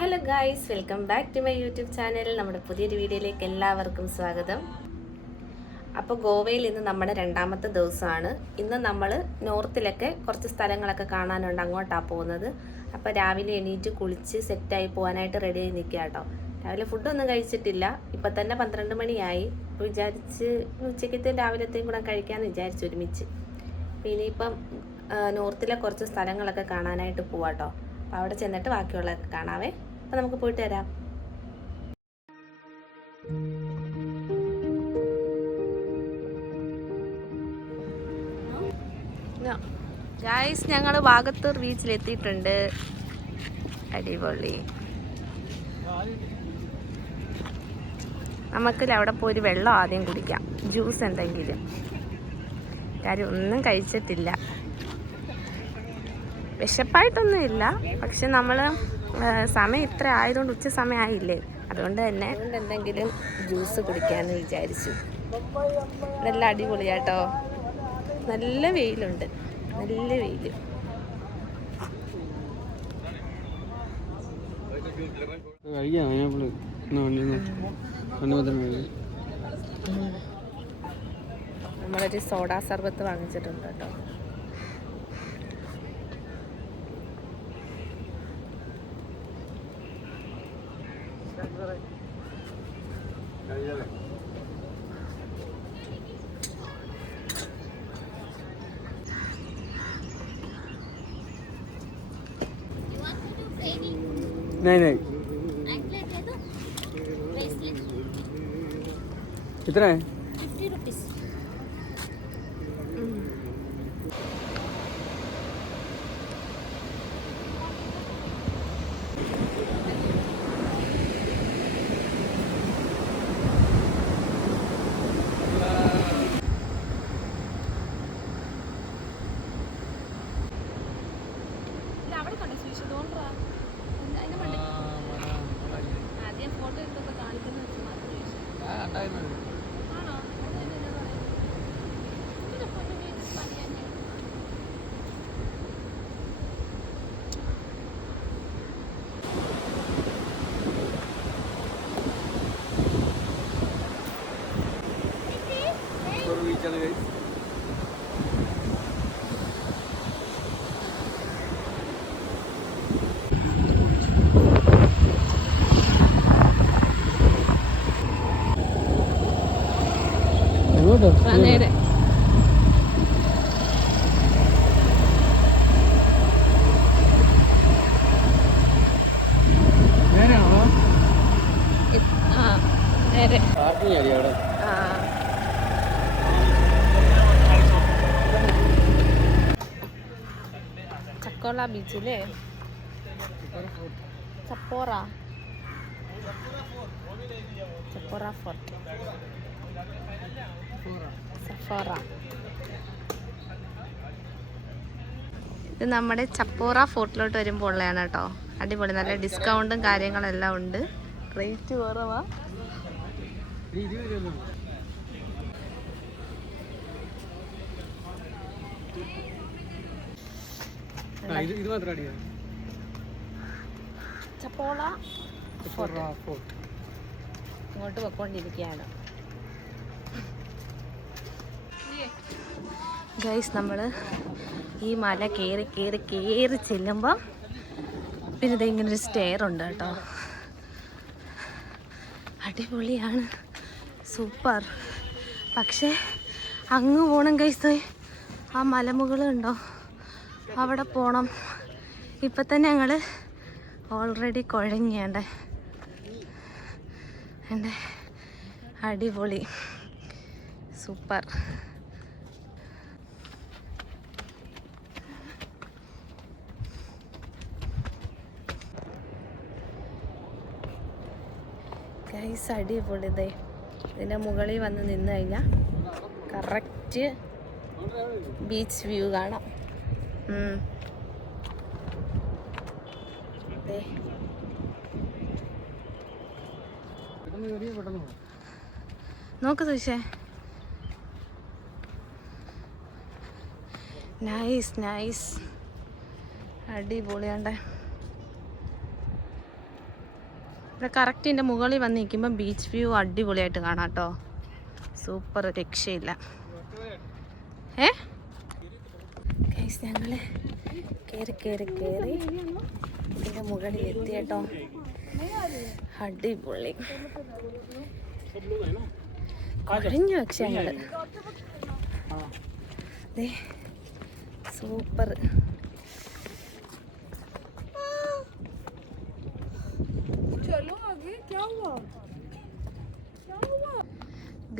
Hello guys, welcome back to my YouTube channel. നമ്മുടെ പുതിയൊരു വീഡിയോയിലേക്ക് എല്ലാവർക്കും സ്വാഗതം. അപ്പോൾ ഗോവയിൽ ഇന്ന് നമ്മുടെ രണ്ടാമത്തെ ദിവസമാണ്. ഇന്ന് നമ്മൾ നോർത്തിലൊക്കെ കുറച്ച് സ്ഥലങ്ങളൊക്കെ കാണാനുണ്ട്, അങ്ങോട്ടാണ് പോകുന്നത്. അപ്പോൾ രാവിലെ എണീറ്റ് കുളിച്ച് സെറ്റായി പോകാനായിട്ട് റെഡിയായി നിൽക്കുക കേട്ടോ. രാവിലെ ഫുഡൊന്നും കഴിച്ചിട്ടില്ല, ഇപ്പം തന്നെ 12 മണിയായി. വിചാരിച്ച് ഉച്ചക്കത്തെയും രാവിലത്തെയും കൂടെ കഴിക്കാമെന്ന് വിചാരിച്ചു ഒരുമിച്ച്. അപ്പോൾ ഇനിയിപ്പം നോർത്തിലെ കുറച്ച് സ്ഥലങ്ങളൊക്കെ കാണാനായിട്ട് പോവാം കേട്ടോ. അപ്പോൾ അവിടെ ചെന്നിട്ട് ബാക്കിയുള്ളതൊക്കെ കാണാവേ. അപ്പോൾ നമുക്ക് പോയിട്ട് വരാം. ഗായ്സ്, ഞങ്ങൾ വാഗത്തൂർ ബീച്ചിലെത്തിയിട്ടുണ്ട്. അടിപൊളി. നമുക്കില്ല അവിടെ പോയി വെള്ളം ആദ്യം കുടിക്കാം, ജ്യൂസ് എന്തെങ്കിലും. കാര്യം ഒന്നും കഴിച്ചിട്ടില്ല, വിശപ്പായിട്ടൊന്നുമില്ല. പക്ഷെ നമ്മൾ സമയം ഇത്ര ആയതുകൊണ്ട്, ഉച്ച സമയം ആയില്ലേ, അതുകൊണ്ട് തന്നെ എന്തെങ്കിലും ജ്യൂസ് കുടിക്കാമെന്ന് വിചാരിച്ചു. നല്ല അടിപൊളിയാട്ടോ, നല്ല വെയിലുണ്ട്, നല്ല വെയിൽ. നമ്മളൊരു സോഡാ സർബത്ത് വാങ്ങിച്ചിട്ടുണ്ട് കേട്ടോ. नहीं कितना है? 50 रुपीस. ആദ്യം ഫോട്ടോ എടുത്തൊക്കെ കാണിക്കുന്ന നേരെ നേരെ ചക്കോള ബീച്ചിലെ ചപ്പോറ ഫോർട്ട്, സഫോറ. ഇത് നമ്മുടെ ചപ്പോറ ഫോർട്ടിലോട്ട് വരുമ്പോൾ ഉള്ളതാണ് കേട്ടോ. അടിപൊളി, നല്ല ഡിസ്കൗണ്ടും കാര്യങ്ങളെല്ലാം ഉണ്ട്, റേറ്റ് കുറവാ. ചപ്പോള ഫോർട്ട് ഇങ്ങോട്ട് പൊക്കോണ്ടിരിക്കുകയാണ് ഗൈസ്. നമ്മൾ ഈ മല കയറി കയറി കയറി ചെല്ലുമ്പോൾ പിന്നെ ഇത് ഇങ്ങനൊരു സ്റ്റെയർ ഉണ്ട് കേട്ടോ. അടിപൊളിയാണ്, സൂപ്പർ. പക്ഷേ അങ്ങ് പോകണം ഗൈസ്, ആ മലമുകളുണ്ടോ അവിടെ പോകണം. ഇപ്പം തന്നെ ഞങ്ങൾ ഓൾറെഡി കുഴങ്ങിയാണ്ടേ. എൻ്റെ അടിപൊളി, സൂപ്പർ. ഗൈസ് അടിപൊളി. ഇതേ ഇതിൻ്റെ മുകളിൽ വന്ന് നിന്ന് കഴിഞ്ഞാൽ കറക്റ്റ് ബീച്ച് വ്യൂ കാണാം. നോക്ക് സുഷേ, നൈസ് നൈസ്, അടിപൊളിയാണ്ടേ. ഇവിടെ കറക്റ്റ് എൻ്റെ മുകളിൽ വന്ന് നിൽക്കുമ്പോൾ ബീച്ച് വ്യൂ അടിപൊളിയായിട്ട് കാണാം കേട്ടോ. സൂപ്പർ, രക്ഷയില്ല. ഞങ്ങൾ കയറി ഇതിൻ്റെ മുകളിൽ എത്തി കേട്ടോ. അടിപൊളി കഴിഞ്ഞു. പക്ഷെ ഞങ്ങൾ സൂപ്പർ.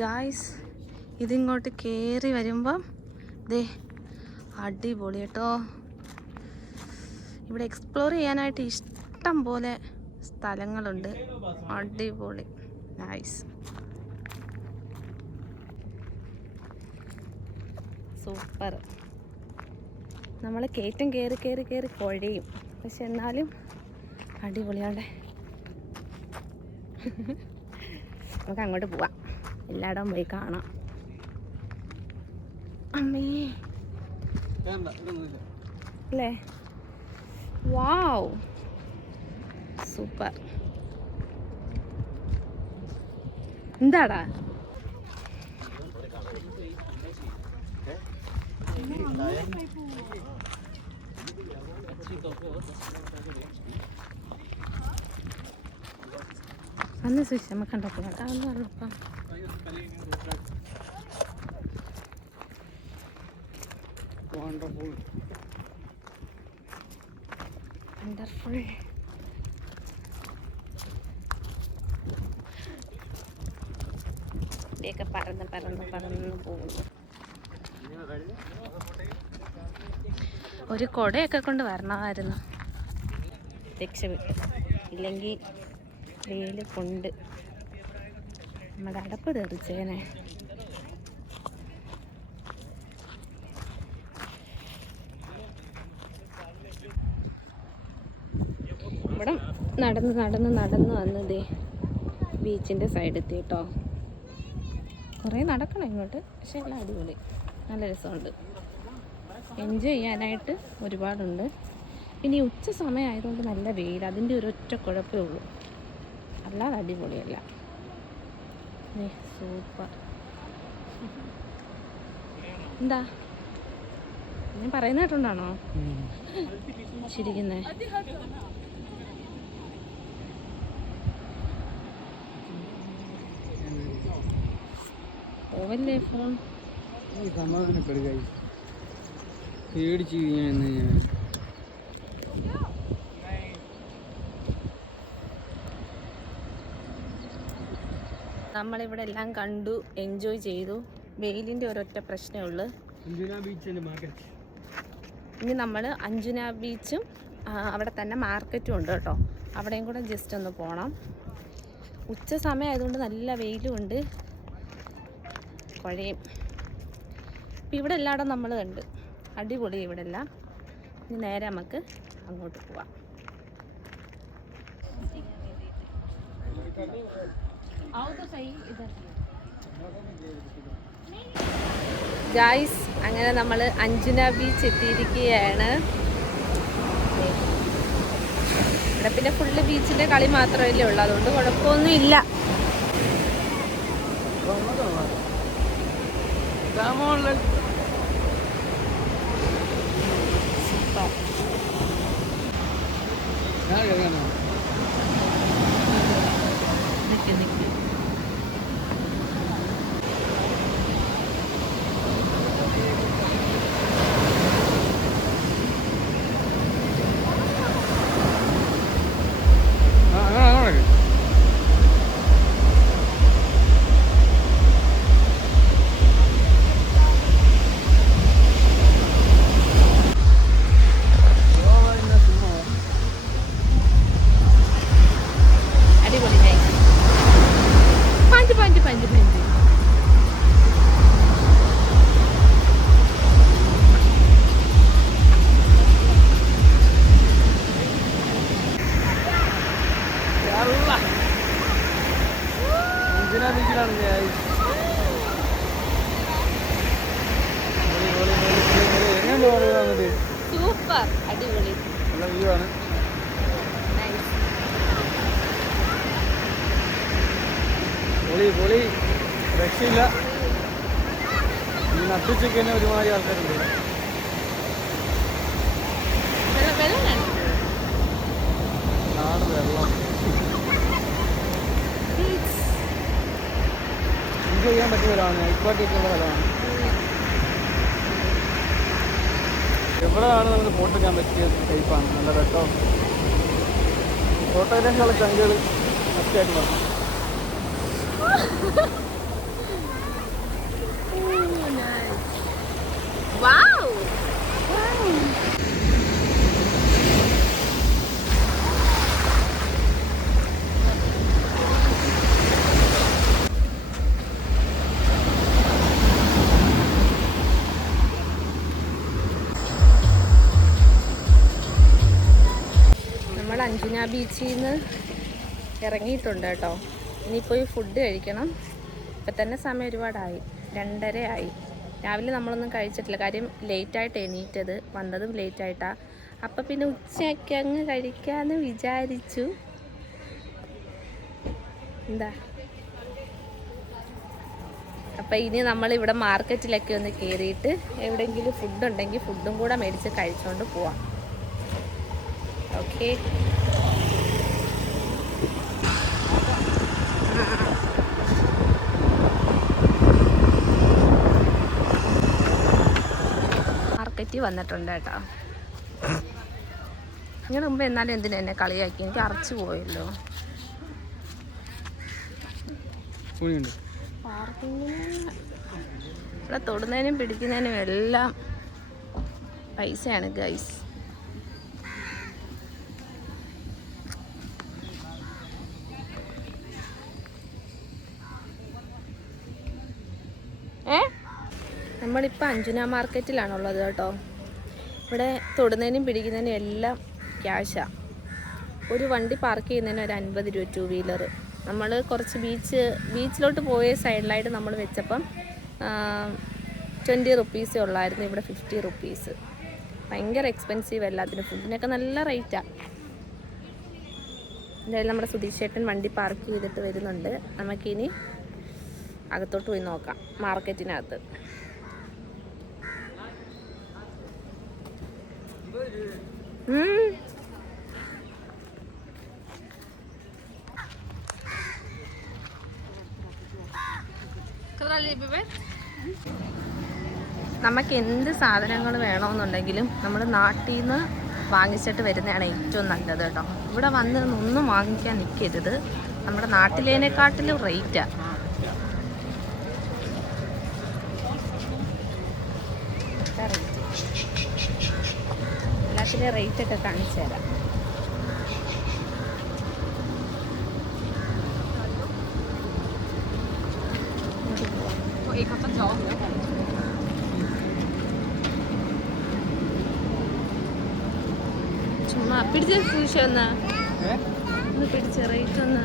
ഗായ്സ്, ഇതിങ്ങോട്ട് കയറി വരുമ്പം ദേ അടിപൊളി കേട്ടോ. ഇവിടെ എക്സ്പ്ലോർ ചെയ്യാനായിട്ട് ഇഷ്ടം പോലെ സ്ഥലങ്ങളുണ്ട്. അടിപൊളി, നൈസ്, സൂപ്പർ. നമ്മൾ കയറ്റം കയറി കുഴയും, പക്ഷെ എന്നാലും അടിപൊളിയാണ്ടേ. നമുക്ക് അങ്ങോട്ട് പോവാം, എല്ലായിടവും പോയി കാണാം. അമ്മേ അല്ലേ, വാവ്, സൂപ്പർ. എന്താടാ അന്ന് സ്വിച്ച് നമുക്ക് കണ്ടപ്പോൾ അതൊന്നും അറിയപ്പം. വണ്ടർഫുൾ. ഇവിടെയൊക്കെ പറന്ന് പോകുന്നു. ഒരു കുടയൊക്കെ കൊണ്ട് വരണമായിരുന്നു, രക്ഷപ്പെട്ടു. ഇല്ലെങ്കിൽ വെയിൽ കൊണ്ട് നമ്മുടെ അടപ്പ് തെറിച്ചേനെ. ഇവിടെ നടന്ന് വന്നതേ ബീച്ചിൻ്റെ സൈഡെത്തി കേട്ടോ. കുറേ നടക്കണം ഇങ്ങോട്ട്, പക്ഷേ എല്ലാം അടിപൊളി, നല്ല രസമുണ്ട്. എൻജോയ് ചെയ്യാനായിട്ട് ഒരുപാടുണ്ട്. പിന്നെ ഈ ഉച്ച സമയമായതുകൊണ്ട് നല്ല വെയിൽ, അതിൻ്റെ ഒരൊറ്റ കുഴപ്പമേ ഉള്ളൂ, അല്ലാതെ അടിപൊളിയല്ല. സൂപ്പർ. എന്താ ഞാൻ പറയുന്ന കേട്ടോണ്ടാണോ ചിരിക്കുന്നേ? പോവല്ലേ ഫോൺ. പേടിച്ച് നമ്മളിവിടെ എല്ലാം കണ്ടു, എൻജോയ് ചെയ്തു. വെയിലിൻ്റെ ഒരൊറ്റ പ്രശ്നമേ ഉള്ളൂ. ഇനി നമ്മൾ അഞ്ജുന ബീച്ചും അവിടെ തന്നെ മാർക്കറ്റും ഉണ്ട് കേട്ടോ, അവിടെയും കൂടെ ജസ്റ്റ് ഒന്ന് പോകണം. ഉച്ച സമയം ആയതുകൊണ്ട് നല്ല വെയിലും ഉണ്ട്, കുഴയും. ഇപ്പം ഇവിടെ എല്ലായിടും നമ്മൾ കണ്ട്, അടിപൊളി ഇവിടെ എല്ലാം. ഇനി നേരെ നമുക്ക് അങ്ങോട്ട് പോവാം. ഗായ്സ്, അങ്ങനെ നമ്മൾ അഞ്ജുന ബീച്ച് എത്തിയിരിക്കുകയാണ്. ഇവിടെ പിന്നെ ഫുള്ള് ബീച്ചിൻ്റെ കളി മാത്രമല്ലേ ഉള്ളൂ, അതുകൊണ്ട് കുഴപ്പമൊന്നും ഇല്ല. സൂപ്പർ, അടിപൊളി, നല്ല വ്യൂ ആണ്. പൊളി രക്ഷയില്ല. ഈ നട്ടുച്ചയ്ക്ക് തന്നെ ഒരുമാതിരി ആൾക്കാരുണ്ട്. നാട് വെള്ളം എൻജോയ് ചെയ്യാൻ പറ്റിയ സ്ഥലമാണ്. നൈറ്റ് ഉള്ള സ്ഥലമാണ്. എവിടെയാണ് നമുക്ക് ഫോട്ടോ എടുക്കാൻ പറ്റിയ ടൈപ്പാണ്. നല്ല കേട്ടോ ഫോട്ടോഗ്രാഫിയുള്ള ചങ്കുകൾ മസ്റ്റായിട്ട് പറഞ്ഞു. നമ്മൾ അഞ്ജന ബീച്ചിൽ നിന്ന് ഇറങ്ങിയിട്ടുണ്ട് കേട്ടോ. ഇനിയിപ്പോൾ ഫുഡ് കഴിക്കണം. ഇപ്പം തന്നെ സമയം ഒരുപാടായി, 2:30 ആയി. രാവിലെ നമ്മളൊന്നും കഴിച്ചിട്ടില്ല, കാര്യം ലേറ്റായിട്ട് എണീറ്റത്, വന്നതും ലേറ്റായിട്ടാണ്. അപ്പം പിന്നെ ഉച്ചയ്ക്ക് അങ്ങ് കഴിക്കാമെന്ന് വിചാരിച്ചു. എന്താ അപ്പം ഇനി നമ്മളിവിടെ മാർക്കറ്റിലൊക്കെ ഒന്ന് കയറിയിട്ട് എവിടെയെങ്കിലും ഫുഡ് ഉണ്ടെങ്കിൽ ഫുഡും കൂടെ മേടിച്ച് കഴിച്ചുകൊണ്ട് പോവാം. ഓക്കെ. മാർക്കറ്റിൽ വന്നിട്ടുണ്ട് കേട്ടോ. ഇങ്ങനെ മുമ്പ് എന്നാലും എന്തിനാ എന്നെ കളിയാക്കി? എനിക്ക് അറച്ചു പോയല്ലോ. പാർക്കിങ്ങിന് ഇവിടെ തൊടുന്നതിനും പിടിക്കുന്നതിനും എല്ലാം പൈസയാണ് ഗൈസ്. നമ്മളിപ്പോൾ അഞ്ജന മാർക്കറ്റിലാണുള്ളത് കേട്ടോ. ഇവിടെ തൊടുന്നതിനും പിടിക്കുന്നതിനും എല്ലാം ക്യാഷാണ്. ഒരു വണ്ടി പാർക്ക് ചെയ്യുന്നതിന് ഒരു 50 രൂപ 2 വീലർ. നമ്മൾ കുറച്ച് ബീച്ചിലോട്ട് പോയ സൈഡിലായിട്ട് നമ്മൾ വെച്ചപ്പം 20 റുപ്പീസേ ഉള്ളായിരുന്നു. ഇവിടെ 50 റുപ്പീസ്. ഭയങ്കര എക്സ്പെൻസീവ് എല്ലാത്തിനും. ഫുഡിനൊക്കെ നല്ല റേറ്റാണ്. എന്തായാലും നമ്മുടെ സുധീഷ് ചേട്ടൻ വണ്ടി പാർക്ക് ചെയ്തിട്ട് വരുന്നുണ്ട്. നമുക്കിനി അകത്തോട്ട് പോയി നോക്കാം മാർക്കറ്റിനകത്ത്. നമുക്ക് എന്ത് സാധനങ്ങൾ വേണമെന്നുണ്ടെങ്കിലും നമ്മൾ നാട്ടിൽ നിന്ന് വാങ്ങിച്ചിട്ട് വരുന്നതാണ് ഏറ്റവും നല്ലത് കേട്ടോ. ഇവിടെ വന്ന് ഒന്നും വാങ്ങിക്കാൻ നിൽക്കരുത്. നമ്മുടെ നാട്ടിലേനെക്കാട്ടിലും റേറ്റാണ്. എല്ലാത്തിൻ്റെ റേറ്റൊക്കെ കാണിച്ചു തരാം. ചുമ്മാ പിടിച്ച സൂക്ഷിച്ച് ഒന്ന് പിടിച്ച റേറ്റ് ഒന്ന്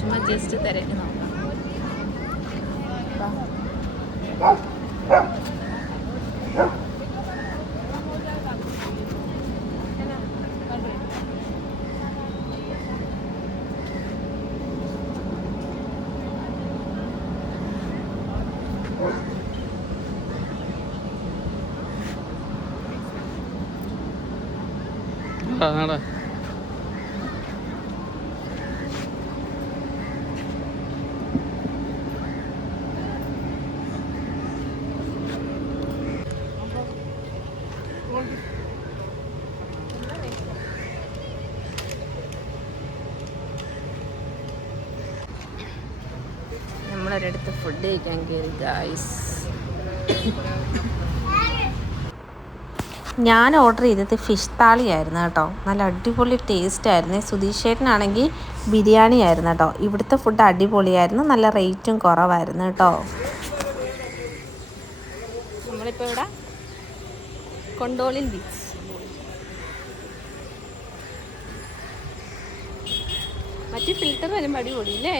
ചുമ്മാ ജസ്റ്റ് തിരക്കി നോക്കാം. നാടാ നമ്മളൊരിടത്ത് ഫുഡ് കഴിക്കാൻ കയറി ഗായ്സ്. ഞാൻ ഓർഡർ ചെയ്തത് ഫിഷ് താളിയായിരുന്നു കേട്ടോ. നല്ല അടിപൊളി ടേസ്റ്റ് ആയിരുന്നു. സുധീഷ് ചേട്ടനാണെങ്കിൽ ബിരിയാണി ആയിരുന്നു കേട്ടോ. ഇവിടുത്തെ ഫുഡ് അടിപൊളിയായിരുന്നു, നല്ല റേറ്റും കുറവായിരുന്നു കേട്ടോ. നമ്മളിപ്പോൾ ഇവിടെ കൊണ്ടോളിൻ ബീച്ച്. മറ്റേ ഫിൽറ്റർ വരുമ്പോൾ അടിപൊളി അല്ലേ?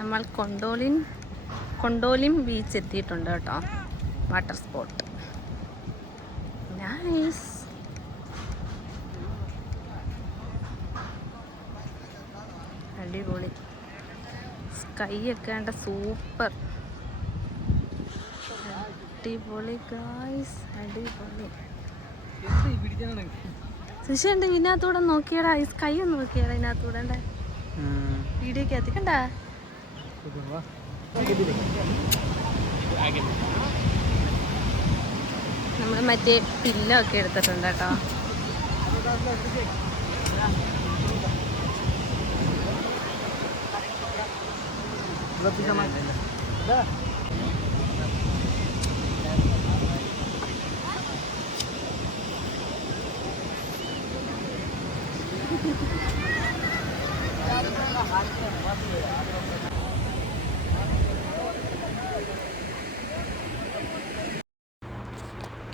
നമ്മൾ കൊണ്ടോലിം ബീച്ച് എത്തിയിട്ടുണ്ട് കേട്ടോ. Water spot nice. അടിപൊളി. സ്കൈ ഒക്കെ ഉണ്ട്, സൂപ്പർ അടിപൊളി ഗായ്സ്, അടിപൊളി. സുഷിയുണ്ട് ഇതിനകത്തൂടെ നോക്കിയടാ, ഈ സ്കൈ ഒന്ന് നോക്കിയടാ ഇതിനകത്തൂടെ വീഡിയോക്ക് എത്തിക്കണ്ട. നമ്മൾ മറ്റേ പില്ലോ ഒക്കെ എടുത്തിട്ടുണ്ട് കേട്ടോ.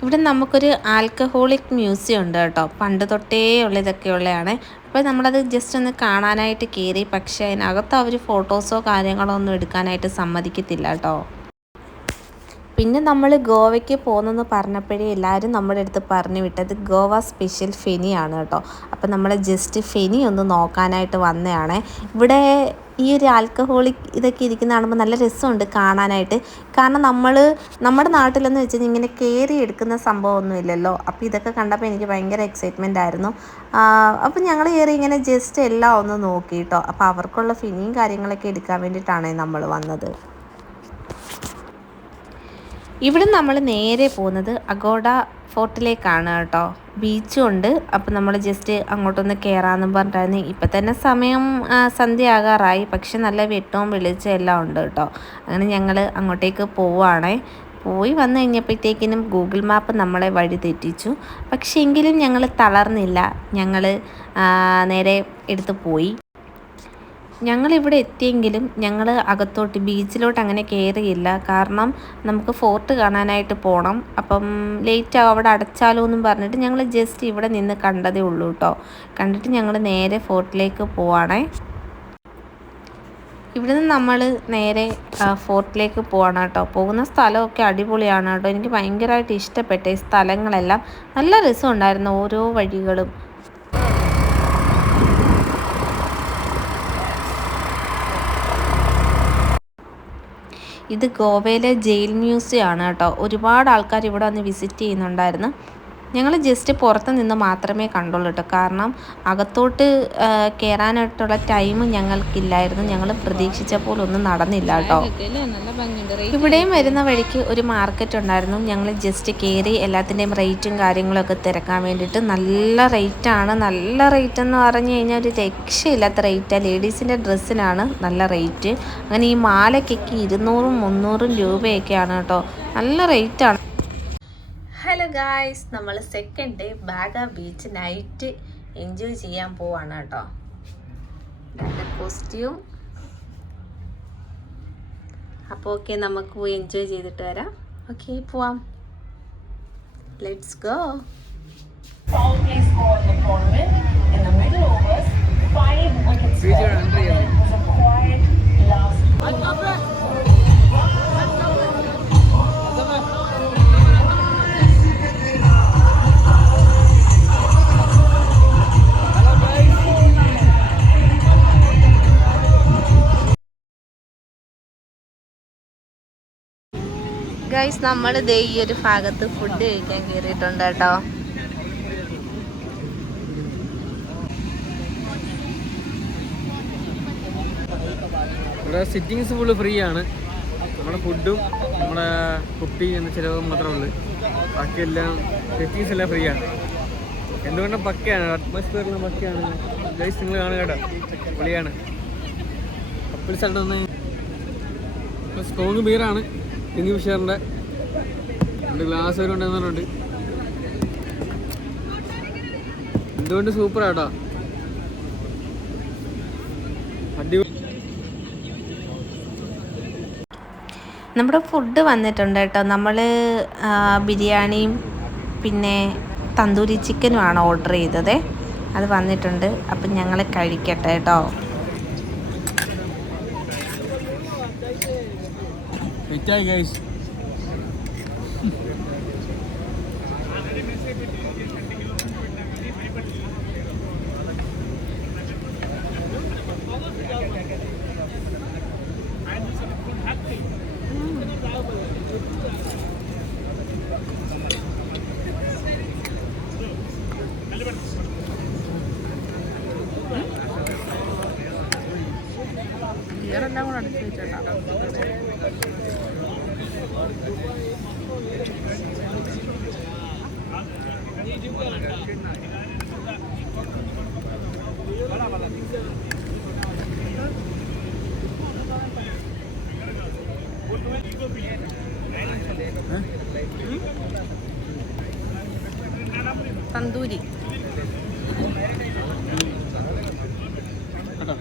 ഇവിടെ നമുക്കൊരു ആൽക്കഹോളിക് മ്യൂസിയം ഉണ്ട് കേട്ടോ. പണ്ട് തൊട്ടേ ഉള്ള ഇതൊക്കെ ഉള്ളതാണ്. അപ്പോൾ നമ്മളത് ജസ്റ്റ് ഒന്ന് കാണാനായിട്ട് കയറി. പക്ഷേ അതിനകത്ത് അവർ ഫോട്ടോസോ കാര്യങ്ങളോ ഒന്നും എടുക്കാനായിട്ട് സമ്മതിക്കത്തില്ല കേട്ടോ. പിന്നെ നമ്മൾ ഗോവയ്ക്ക് പോകുന്നെന്ന് പറഞ്ഞപ്പോഴേ എല്ലാവരും നമ്മുടെ അടുത്ത് പറഞ്ഞു വിട്ടത് ഗോവ സ്പെഷ്യൽ ഫെനിയാണ് കേട്ടോ. അപ്പോൾ നമ്മൾ ജസ്റ്റ് ഫെനി ഒന്ന് നോക്കാനായിട്ട് വന്നതാണ്. ഇവിടെ ഈ ഒരു ആൽക്കഹോളിക് ഇതൊക്കെ ഇരിക്കുന്ന കാണുമ്പോൾ നല്ല രസമുണ്ട് കാണാനായിട്ട്. കാരണം നമ്മുടെ നാട്ടിലെന്ന് വെച്ച് കഴിഞ്ഞാൽ ഇങ്ങനെ കയറി എടുക്കുന്ന സംഭവമൊന്നുമില്ലല്ലോ. അപ്പോൾ ഇതൊക്കെ കണ്ടപ്പോൾ എനിക്ക് ഭയങ്കര എക്സൈറ്റ്മെൻ്റ് ആയിരുന്നു. അപ്പോൾ ഞങ്ങൾ കയറി ഇങ്ങനെ ജസ്റ്റ് എല്ലാം ഒന്ന് നോക്കി കേട്ടോ. അപ്പോൾ അവർക്കുള്ള ഫിനിയും കാര്യങ്ങളൊക്കെ എടുക്കാൻ വേണ്ടിയിട്ടാണ് നമ്മൾ വന്നത്. ഇവിടെ നമ്മൾ നേരെ പോകുന്നത് അഗോഡ ഫോർട്ടിലേക്കാണ് കേട്ടോ. ബീച്ചും ഉണ്ട്. അപ്പോൾ നമ്മൾ ജസ്റ്റ് അങ്ങോട്ടൊന്ന് കയറാമെന്നും പറഞ്ഞിട്ടായിരുന്നു. ഇപ്പം തന്നെ സമയം സന്ധ്യ ആകാറായി. പക്ഷെ നല്ല വെട്ടവും വെളിച്ചവും എല്ലാം ഉണ്ട് കേട്ടോ. അങ്ങനെ ഞങ്ങൾ അങ്ങോട്ടേക്ക് പോവുകയാണേ. പോയി വന്നു കഴിഞ്ഞപ്പോഴത്തേക്കിനും ഗൂഗിൾ മാപ്പ് നമ്മളെ വഴി തെറ്റിച്ചു. പക്ഷേ എങ്കിലും ഞങ്ങൾ തളർന്നില്ല. ഞങ്ങൾ നേരെ എടുത്ത് പോയി. ഞങ്ങളിവിടെ എത്തിയെങ്കിലും ഞങ്ങൾ അകത്തോട്ട് ബീച്ചിലോട്ട് അങ്ങനെ കയറിയില്ല. കാരണം നമുക്ക് ഫോർട്ട് കാണാനായിട്ട് പോകണം. അപ്പം ലേറ്റ് ആവും, അവിടെ അടച്ചാലോ എന്നും പറഞ്ഞിട്ട് ഞങ്ങൾ ജസ്റ്റ് ഇവിടെ നിന്ന് കണ്ടതേ ഉള്ളൂ കേട്ടോ. കണ്ടിട്ട് ഞങ്ങൾ നേരെ ഫോർട്ടിലേക്ക് പോവാണേ. ഇവിടെ നിന്ന് നമ്മൾ നേരെ ഫോർട്ടിലേക്ക് പോവാണ് കേട്ടോ. പോകുന്ന സ്ഥലമൊക്കെ അടിപൊളിയാണ് കേട്ടോ. എനിക്ക് ഭയങ്കരമായിട്ട് ഇഷ്ടപ്പെട്ട ഈ സ്ഥലങ്ങളെല്ലാം. നല്ല രസമുണ്ടായിരുന്നു ഓരോ വഴികളും. ഇത് ഗോവയിലെ ജയിൽ മ്യൂസിയം ആണ് കേട്ടോ. ഒരുപാട് ആൾക്കാർ ഇവിടെ വന്ന് വിസിറ്റ് ചെയ്യുന്നുണ്ടായിരുന്നു. ഞങ്ങൾ ജസ്റ്റ് പുറത്ത് നിന്ന് മാത്രമേ കണ്ടുള്ളൂ കേട്ടോ. കാരണം അകത്തോട്ട് കയറാനായിട്ടുള്ള ടൈം ഞങ്ങൾക്കില്ലായിരുന്നു. ഞങ്ങൾ പ്രതീക്ഷിച്ച പോലെ ഒന്നും നടന്നില്ല കേട്ടോ. ഇവിടെയും വരുന്ന വഴിക്ക് ഒരു മാർക്കറ്റ് ഉണ്ടായിരുന്നു. ഞങ്ങൾ ജസ്റ്റ് കയറി എല്ലാത്തിൻ്റെയും റേറ്റും കാര്യങ്ങളൊക്കെ തിരക്കാൻ വേണ്ടിയിട്ട്. നല്ല റേറ്റാണ്. നല്ല റേറ്റ് എന്ന് പറഞ്ഞു കഴിഞ്ഞാൽ ഒരു രക്ഷയില്ലാത്ത റേറ്റാണ്. ലേഡീസിൻ്റെ ഡ്രസ്സിനാണ് നല്ല റേറ്റ്. അങ്ങനെ ഈ മാലയ്ക്കൊക്കെ 200-300 രൂപയൊക്കെയാണ് കേട്ടോ. നല്ല റേറ്റാണ്. ഹലോ ഗായ്സ്, നമ്മൾ second day Baga beach night enjoy ചെയ്യാൻ പോവാണ് കേട്ടോ. കോസ്റ്റ്യൂം. അപ്പോൾ ഓക്കെ, നമുക്ക് പോയി എൻജോയ് ചെയ്തിട്ട് വരാം. ഓക്കെ, പോവാം. Let's go. ഗൈസ്, നമ്മൾ ദേ ഈ ഒരു ഭാഗത്ത് ഫുഡ് കഴിക്കാൻ കയറിയിട്ടുണ്ട് കേട്ടോ. ഇവിടെ സിറ്റിങ്സ് ഫുള്ള് ഫ്രീ ആണ്. നമ്മുടെ ഫുഡും നമ്മുടെ കുപ്പി എന്ന ചിലവും മാത്രമേ ഉള്ളൂ. ബാക്കിയെല്ലാം സിറ്റിങ്സ് എല്ലാം ഫ്രീ ആണ്. എന്തുകൊണ്ടും പക്കയാണ്, അറ്റ്മോസ്ഫിയറിലും പക്കയാണ്. ഗൈസ് നിങ്ങൾ കാണുക കേട്ടോ, പൊളിയാണ്. കപ്പിൾ സ്ഥലത്ത് വന്ന് സ്ട്രോങ് ബിയറാണ് കിങ്ഫിഷറിൻ്റെ. 2 ഗ്ലാസ് വരെ ഉണ്ടെന്നുണ്ട്. എന്തുകൊണ്ട് സൂപ്പറാട്ടോ, അടിപൊളി. നമ്മുടെ ഫുഡ് വന്നിട്ടുണ്ട് കേട്ടോ. നമ്മൾ ബിരിയാണിയും പിന്നെ തന്തൂരി ചിക്കനുമാണ് ഓർഡർ ചെയ്തത്. അത് വന്നിട്ടുണ്ട്. അപ്പം ഞങ്ങൾ കഴിക്കട്ടെ കേട്ടോ. വിറ്റായി ഗൈസ്. ബിയറെല്ലാം കൂടെ അടിച്ചു വെച്ചേട്ടാ. തന്തൂരി കേട്ടോ.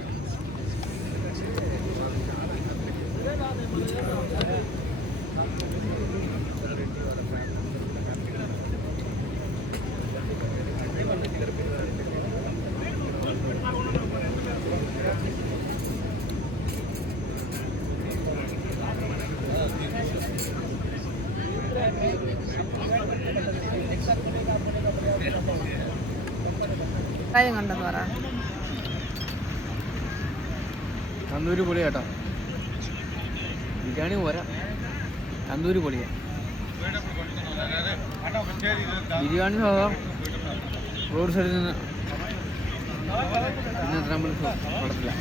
കാര്യം കണ്ടെന്ന് പറ. തന്തൂരി പൊളിയാ കേട്ടോ. ബിരിയാണി പോരാ, തന്തൂരി പൊളിയാ. ബിരിയാണി സാധാ റോഡ് സൈഡിൽ നിന്ന് പിന്നെ എത്ര നമ്മൾ കുഴപ്പമില്ല.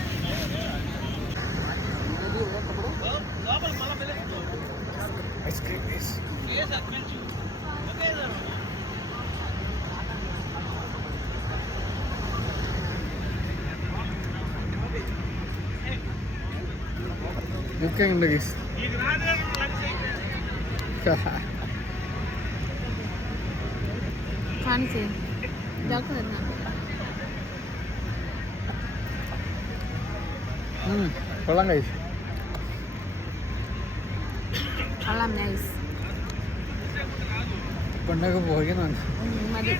ഒക്കെ ഉണ്ട് ഗൈസ്. കാണിച്ചേ ഇതാക്ക് തന്നെ. കൊള്ളാം ഗൈസ്. കൊള്ളാം നൈസ്. പെണ്ണൊക്കെ പോയിക്കുന്നുണ്ട്. മതി.